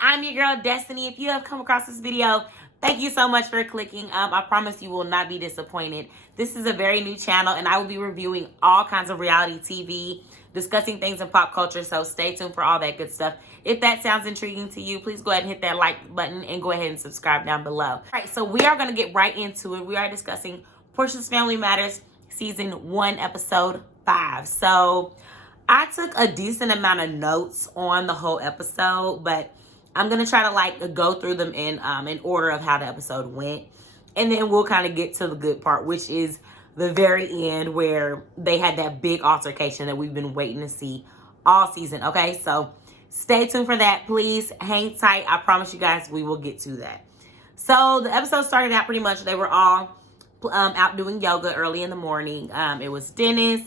I'm your girl Destiny. If you have come across this video, thank you so much for clicking. I promise you will not be disappointed. This is a very new channel and I will be reviewing all kinds of reality TV, discussing things in pop culture, so stay tuned for all that good stuff. If that sounds intriguing to you, please go ahead and hit that like button and go ahead and subscribe down below. All right, so we are going to get right into it. We are discussing Porsha's Family Matters Season 1, Episode 5. So I took a decent amount of notes on the whole episode, but I'm going to try to go through them in order of how the episode went. And then we'll kind of get to the good part, which is the very end where they had that big altercation that we've been waiting to see all season. Okay, so stay tuned for that. Please hang tight. I promise you guys we will get to that. So the episode started out pretty much, they were all out doing yoga early in the morning. It was Dennis,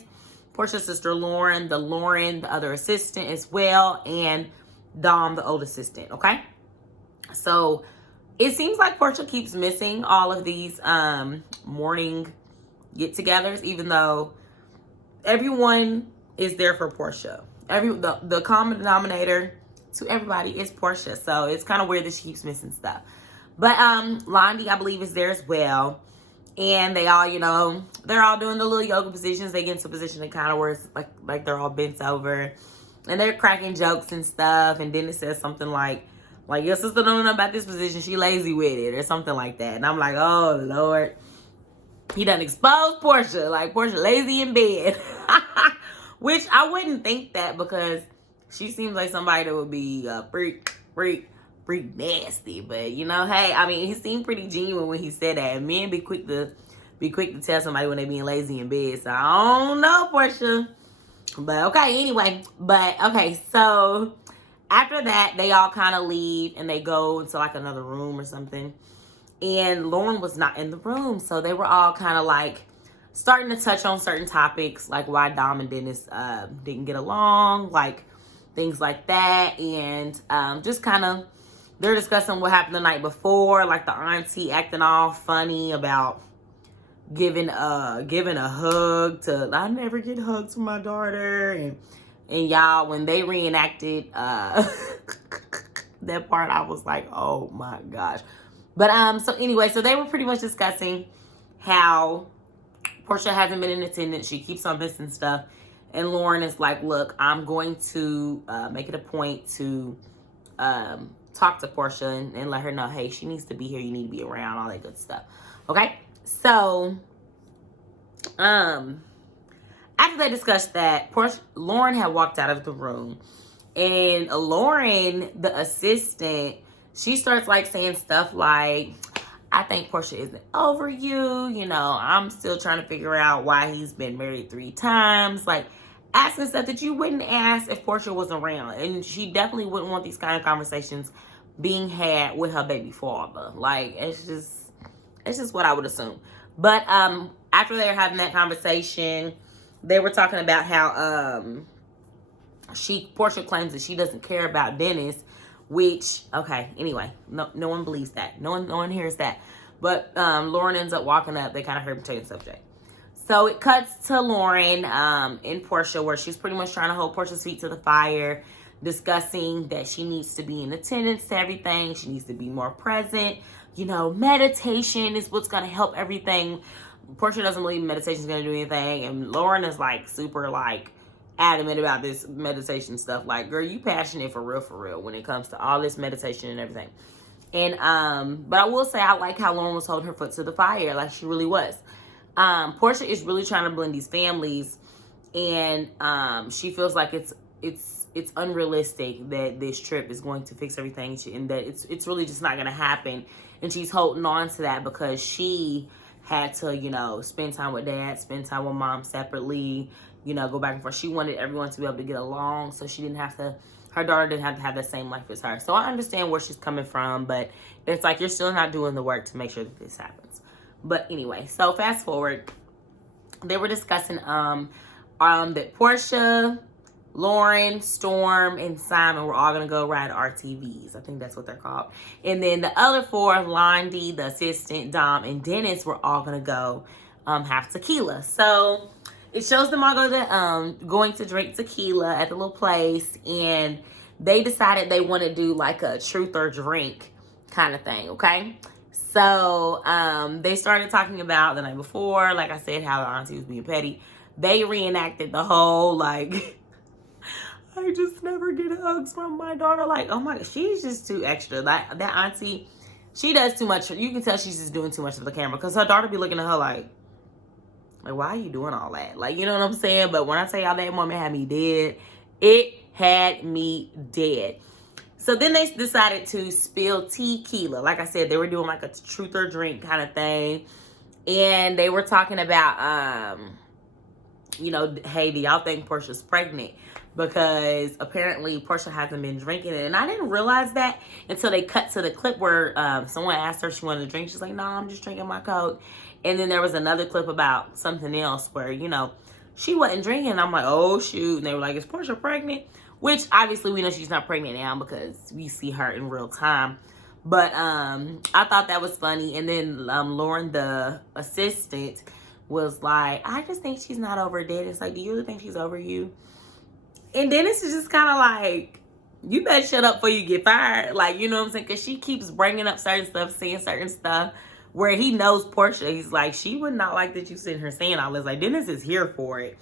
Porsha's sister Lauren, the other assistant as well, and Dom, the old assistant, okay? So it seems like Porsha keeps missing all of these morning get-togethers, even though everyone is there for Porsha. The common denominator to everybody is Porsha, so it's kind of weird that she keeps missing stuff. But Londi, I believe, is there as well. And they all, they're all doing the little yoga positions. They get into a position that kind of where it's like they're all bent over. And they're cracking jokes and stuff. And then it says something like your sister don't know about this position. She lazy with it or something like that. And I'm like, oh, Lord. He done exposed Porsha. Like, Porsha lazy in bed. Which I wouldn't think that, because she seems like somebody that would be freak nasty. But hey, I mean, he seemed pretty genuine when he said that. And men be quick to tell somebody when they being lazy in bed. So I don't know, Porsha. But okay, anyway. But okay, so after that, they all kind of leave and they go into another room or something. And Lauren was not in the room. So they were all kind of starting to touch on certain topics, like why Dom and Dennis didn't get along, things like that. And just kind of, they're discussing what happened the night before, like the auntie acting all funny about giving a hug to, I never get hugs from my daughter. And y'all, when they reenacted that part, I was like, oh my gosh. But so anyway, so they were pretty much discussing how Porsha hasn't been in attendance. She keeps on missing stuff. And Lauren is like, look, I'm going to make it a point to talk to Porsha and let her know, hey, she needs to be here. You need to be around, all that good stuff. Okay? So, after they discussed that, Lauren had walked out of the room. And Lauren, the assistant, she starts saying stuff like, I think Porsha isn't over you. I'm still trying to figure out why he's been married 3 times. Asking stuff that you wouldn't ask if Porsha was around. And she definitely wouldn't want these kind of conversations being had with her baby father. It's just what I would assume. But after they were having that conversation, they were talking about how Porsha claims that she doesn't care about Dennis, which, okay, anyway, no one believes that. No one hears that. But Lauren ends up walking up. They kind of heard him change the subject. So it cuts to Lauren and Porsha, where she's pretty much trying to hold Porsha's feet to the fire, discussing that she needs to be in attendance to everything. She needs to be more present. Meditation is what's going to help everything. Porsha doesn't believe meditation is going to do anything. And Lauren is super adamant about this meditation stuff. Girl, you passionate for real when it comes to all this meditation and everything. And but I will say I like how Lauren was holding her foot to the fire. She really was. Porsha is really trying to blend these families, and she feels like it's unrealistic that this trip is going to fix everything, and that it's really just not going to happen. And she's holding on to that because she had to, spend time with dad, spend time with mom separately, go back and forth. She wanted everyone to be able to get along, so she didn't have to, her daughter didn't have to have the same life as her. So I understand where she's coming from, but it's you're still not doing the work to make sure that this happens. But anyway, so fast forward, they were discussing that Porsha, Lauren, Storm, and Simon were all going to go ride RTVs. I think that's what they're called. And then the other 4, Londi, the assistant, Dom, and Dennis were all going to go have tequila. So it shows them all going to drink tequila at the little place. And they decided they want to do like a truth or drink kind of thing, okay? So they started talking about the night before, like I said, how the auntie was being petty. They reenacted the whole, like, I just never get hugs from my daughter. Like, oh my, she's just too extra. That auntie, she does too much. You can tell she's just doing too much for the camera, because her daughter be looking at her like, why are you doing all that? Like, you know what I'm saying? But when I tell y'all that moment had me dead, it had me dead. So then they decided to spill tequila. Like I said, they were doing like a truth or drink kind of thing. And they were talking about, you know, hey, do y'all think Porsha's pregnant? Because apparently Porsha hasn't been drinking it. And I didn't realize that until they cut to the clip where someone asked her if she wanted to drink. She's like, no, I'm just drinking my Coke. And then there was another clip about something else where, you know, she wasn't drinking. And I'm like, oh, shoot. And they were like, is Porsha pregnant? Which obviously we know she's not pregnant now because we see her in real time. But I thought that was funny. And then Lauren, the assistant, was like, I just think she's not over Dennis. Like, do you really think she's over you? And Dennis is just kind of like, you better shut up before you get fired. Like, you know what I'm saying? Because she keeps bringing up certain stuff, saying certain stuff where he knows Porsha. He's like, she would not like that you sitting here saying all this. Like, Dennis is here for it.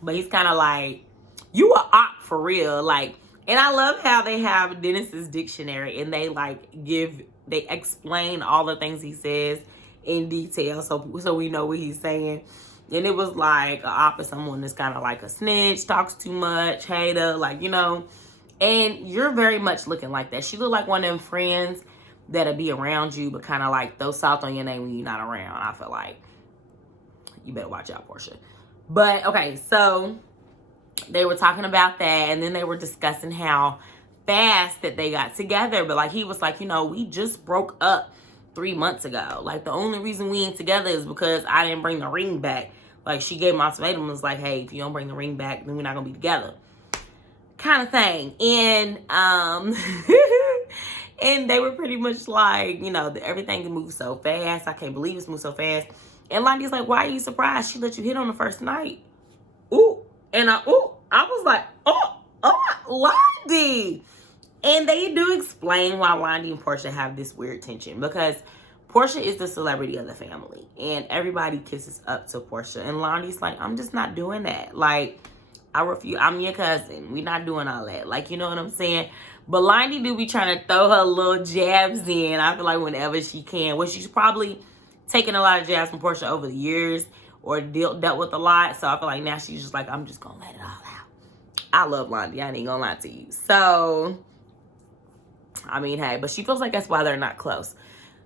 But he's kind of like, you a op for real. Like, and I love how they have Dennis's dictionary and they like they explain all the things he says in detail so we know what he's saying. And it was like an op is someone that's kind of like a snitch, talks too much, hater, like, you know. And you're very much looking like that. She look like one of them friends that'll be around you but kind of like throw salt on your name when you're not around. I feel like you better watch out, Porsha. But okay, so they were talking about that, and then they were discussing how fast that they got together. But like, he was like, you know, we just broke up 3 months ago. Like, the only reason we ain't together is because I didn't bring the ring back. Like, she gave him an ultimatum and was like, hey, if you don't bring the ring back, then we're not gonna be together, kind of thing. And and they were pretty much like, you know, everything moves so fast. I can't believe it's moved so fast. And Lonnie's like, why are you surprised? She let you hit on the first night. Ooh. And I was like, Lonnie. And they do explain why Lonnie and Porsha have this weird tension, because Porsha is the celebrity of the family and everybody kisses up to Porsha. And Lonnie's like, I'm just not doing that. Like, I refuse. I'm your cousin. We're not doing all that. Like, you know what I'm saying? But Lonnie do be trying to throw her little jabs in, I feel like, whenever she can. Well, she's probably taken a lot of jabs from Porsha over the years or dealt with a lot. So I feel like now she's just like, I'm just going to let it all out. I love Lonnie. I ain't going to lie to you. So, I mean, hey, but she feels like that's why they're not close.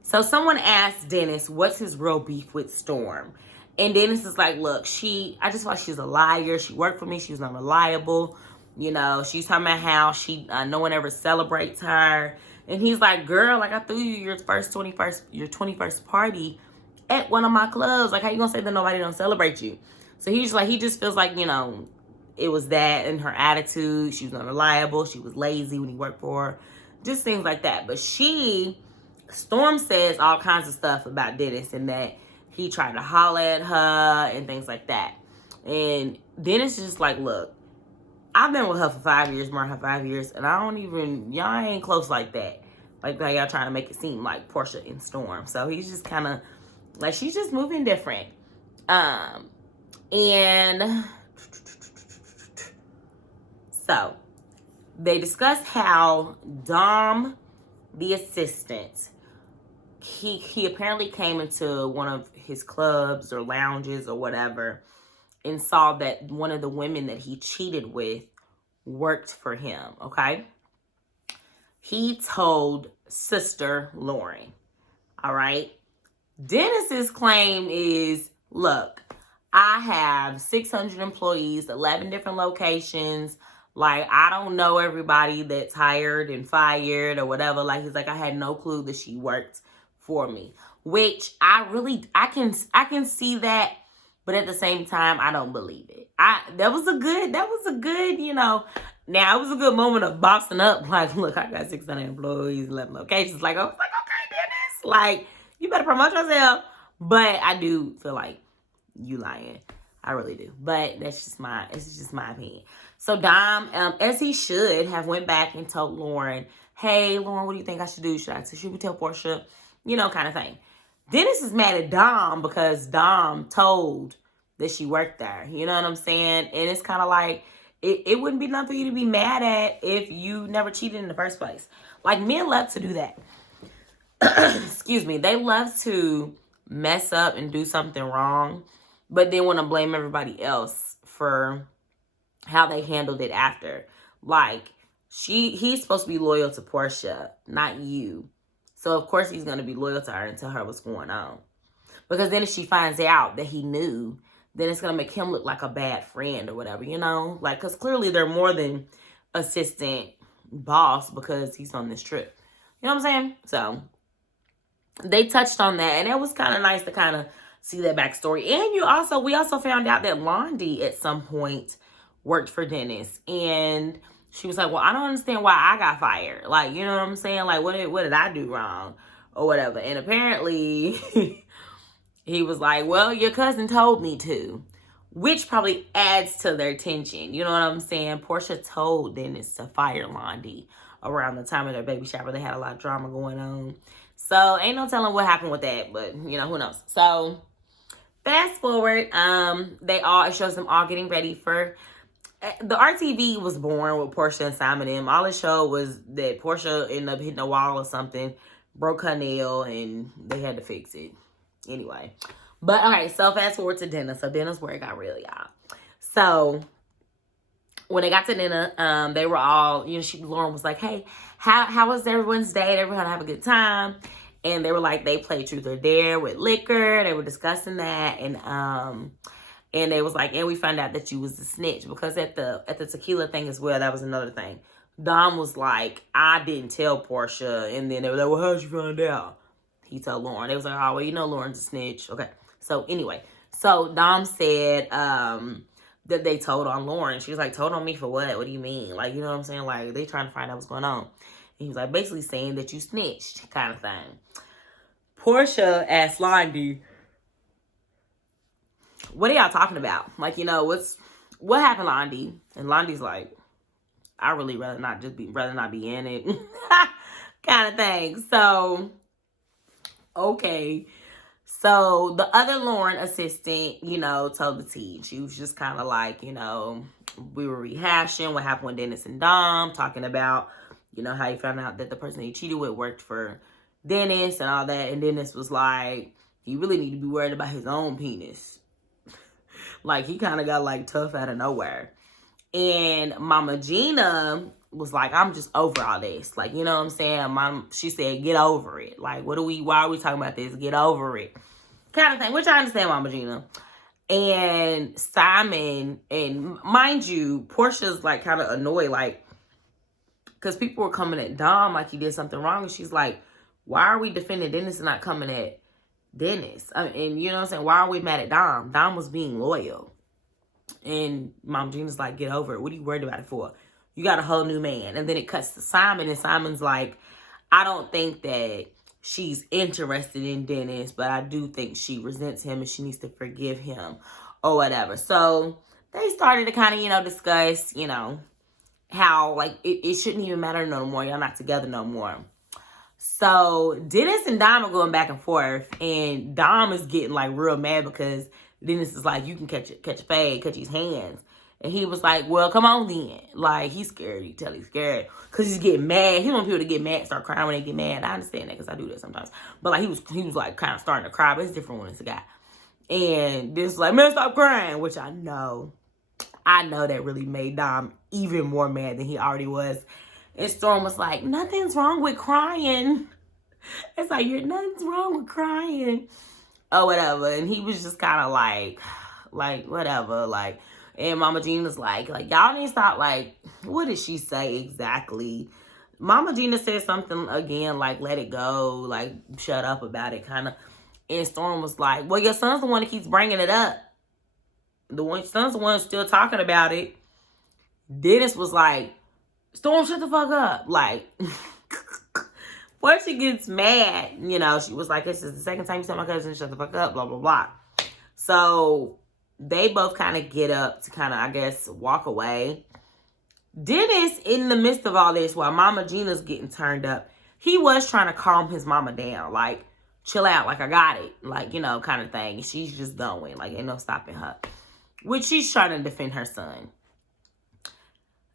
So someone asked Dennis, what's his real beef with Storm? And Dennis is like, look, I just feel like she's a liar. She worked for me. She was unreliable. You know, she's talking about how no one ever celebrates her. And he's like, girl, like, I threw you your 21st party at one of my clubs. Like, how you gonna say that nobody don't celebrate you? So he's like, he just feels like, you know, it was that and her attitude. She was unreliable. She was lazy when he worked for her. Just things like that. But Storm says all kinds of stuff about Dennis and that he tried to holler at her and things like that. And Dennis is just like, look, I've been with her for 5 years, more than her 5 years, and y'all ain't close like that. Like y'all trying to make it seem like Porsha and Storm. So he's just kind of like, she's just moving different. And so they discussed how Dom, the assistant, he apparently came into one of his clubs or lounges or whatever and saw that one of the women that he cheated with worked for him, okay? He told Sister Lauren, all right? Dennis's claim is, look, I have 600 employees, 11 different locations. Like, I don't know everybody that's hired and fired or whatever. Like, he's like, I had no clue that she worked for me, which I can see that, but at the same time, I don't believe it. That was a good, you know, now it was a good moment of bossing up. Like, look, I got 600 employees, 11 locations. Like, I was like, okay, Dennis, like, you better promote yourself. But I do feel like you lying. I really do. But it's just my opinion. So Dom, as he should have, went back and told Lauren, hey, Lauren, what do you think I should do? Should we tell Porsha? You know, kind of thing. Dennis is mad at Dom because Dom told that she worked there. You know what I'm saying? And it's kind of like, it wouldn't be nothing for you to be mad at if you never cheated in the first place. Like, men love to do that. Excuse me. They love to mess up and do something wrong, but then want to blame everybody else for how they handled it after. Like, he's supposed to be loyal to Porsha, not you. So, of course, he's going to be loyal to her and tell her what's going on. Because then if she finds out that he knew, then it's going to make him look like a bad friend or whatever, you know? Like, because clearly they're more than assistant boss because he's on this trip. You know what I'm saying? So, they touched on that. And it was kind of nice to kind of see that backstory. And we also found out that Londi at some point worked for Dennis. And she was like, well, I don't understand why I got fired. Like, you know what I'm saying? Like, what did I do wrong? Or whatever. And apparently, he was like, well, your cousin told me to. Which probably adds to their tension. You know what I'm saying? Porsha told Dennis to fire Londi around the time of their baby shower. They had a lot of drama going on. So, ain't no telling what happened with that. But, you know, who knows? So, fast forward. It shows them all getting ready for... The RTV was born with Porsha and Simon and them. All it showed was that Porsha ended up hitting a wall or something, broke her nail, and they had to fix it. Anyway. But, okay, so fast forward to dinner. So, dinner's where it got real, y'all. So, when they got to dinner, they were all, you know, Lauren was like, hey, how was everyone's day? Did everyone have a good time? And they were like, they played Truth or Dare with liquor. They were discussing that. And they was like, and we found out that you was the snitch. Because at the tequila thing as well, that was another thing. Dom was like, I didn't tell Porsha. And then they were like, well, how'd you find out? He told Lauren. They was like, oh, well, you know Lauren's a snitch. Okay. So anyway. So Dom said that they told on Lauren. She was like, told on me for what? What do you mean? Like, you know what I'm saying? Like, they trying to find out what's going on. And he was like, basically saying that you snitched kind of thing. Porsha asked Londi, what are y'all talking about? Like, you know, what happened, Londi? And Londi's like, I really rather not be in it. kind of thing. So, okay. So, the other Lauren assistant, you know, told the tea. She was just kind of like, you know, we were rehashing what happened with Dennis and Dom, talking about, you know, how you found out that the person that you cheated with worked for Dennis and all that. And Dennis was like, he really need to be worried about his own penis. Like, he kind of got, like, tough out of nowhere. And Mama Gina was like, I'm just over all this. Like, you know what I'm saying? She said, get over it. Like, why are we talking about this? Get over it. Kind of thing. Which I understand, Mama Gina. And Simon, and mind you, Portia's, like, kind of annoyed. Like, because people were coming at Dom like he did something wrong. And she's like, why are we defending Dennis and not coming at Dennis? And you know what I'm saying? Why are we mad at Dom? Dom was being loyal. And Mom Gina's like, get over it. What are you worried about it for? You got a whole new man. And then it cuts to Simon. And Simon's like, I don't think that she's interested in Dennis, but I do think she resents him and she needs to forgive him or whatever. So they started to kind of, you know, discuss, you know, how, like, it shouldn't even matter no more. Y'all not together no more. So Dennis and Dom are going back and forth, and Dom is getting like real mad because Dennis is like, you can catch a fade, catch his hands. And he was like, well, come on then. Like, he's scared. You tell he's scared because he's getting mad. He wants people to get mad, start crying when they get mad. I understand that because I do that sometimes. But like, he was like kind of starting to cry, but it's different when it's a guy. And Dennis was like, man, stop crying, which I know that really made Dom even more mad than he already was. And Storm was like, nothing's wrong with crying. It's like, nothing's wrong with crying. Or whatever. And he was just kind of like, whatever. Like, and Mama Gina's like, y'all need to stop, like, what did she say exactly? Mama Gina said something again, like, let it go. Like, shut up about it, kind of. And Storm was like, well, your son's the one that keeps bringing it up. Son's the one still talking about it. Dennis was like, Storm, shut the fuck up. Like, once she gets mad, you know, she was like, this is the second time you said my cousin, shut the fuck up, blah, blah, blah. So they both kind of get up to kind of, I guess, walk away. Dennis, in the midst of all this, while Mama Gina's getting turned up, he was trying to calm his mama down. Like, chill out, like, I got it. Like, you know, kind of thing. She's just going. Like, ain't no stopping her. Which she's trying to defend her son.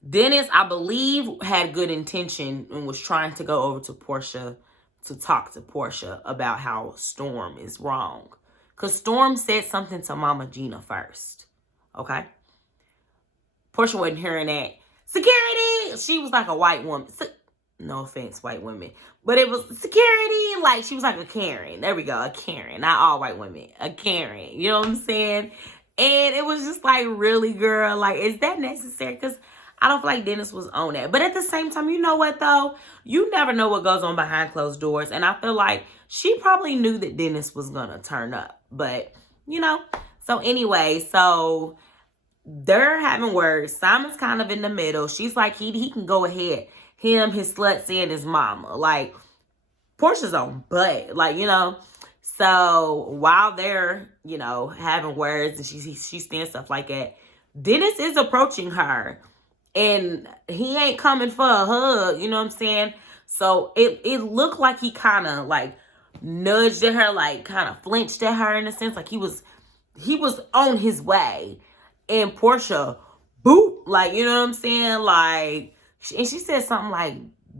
Dennis, I believe, had good intention and was trying to go over to Porsha to talk to Porsha about how Storm is wrong. Because Storm said something to Mama Gina first. Okay? Porsha wasn't hearing that. Security! She was like a white woman. No offense, white women. But it was security. Like, she was like a Karen. There we go. A Karen. Not all white women. A Karen. You know what I'm saying? And it was just like, really, girl? Like, is that necessary? Because I don't feel like Dennis was on that. But at the same time, you know what, though? You never know what goes on behind closed doors. And I feel like she probably knew that Dennis was going to turn up. But, you know. So, anyway, so they're having words. Simon's kind of in the middle. She's like, he can go ahead. Him, his slutsy, and his mama. Like, Porsha's on butt. Like, you know. So, while they're, you know, having words and she's saying stuff like that, Dennis is approaching her. And he ain't coming for a hug. You know what I'm saying? So, it looked like he kind of, like, nudged at her. Like, kind of flinched at her in a sense. Like, he was on his way. And Porsha, boop, like, you know what I'm saying? Like, and she said something like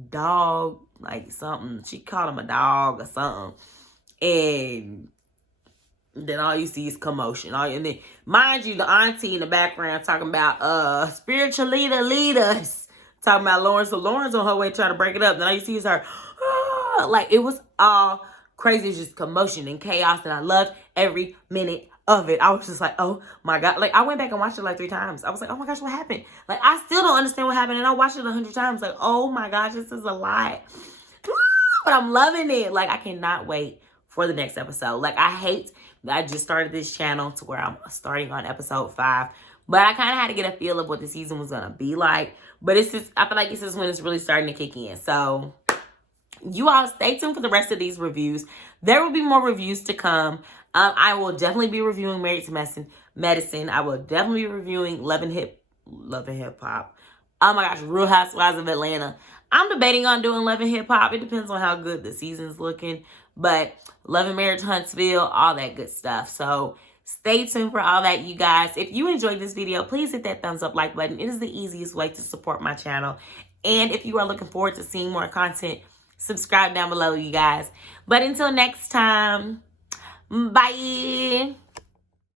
dog, like something. She called him a dog or something. And then all you see is commotion. And then, mind you, the auntie in the background talking about spiritual leaders. Talking about Lauren. So Lauren's on her way trying to break it up. Then all you see is her, like, it was all crazy. It's just commotion and chaos. And I loved every minute of it. I was just like, oh my God. Like, I went back and watched it like 3 times. I was like, oh my gosh, what happened? Like, I still don't understand what happened. And I watched it 100 times. Like, oh my gosh, this is a lot. But I'm loving it. Like, I cannot wait for the next episode. Like, I hate that I just started this channel to where I'm starting on episode 5. But I kind of had to get a feel of what the season was going to be like. But it's just, I feel like this is when it's really starting to kick in. So, you all stay tuned for the rest of these reviews. There will be more reviews to come. I will definitely be reviewing Married to Medicine. I will definitely be reviewing Love and Hip Hop. Oh my gosh, Real Housewives of Atlanta. I'm debating on doing Love and Hip Hop. It depends on how good the season's looking. But Love and Marriage Huntsville, all that good stuff. So stay tuned for all that, you guys. If you enjoyed this video, please hit that thumbs up like button. It is the easiest way to support my channel. And if you are looking forward to seeing more content, subscribe down below, you guys. But until next time, bye.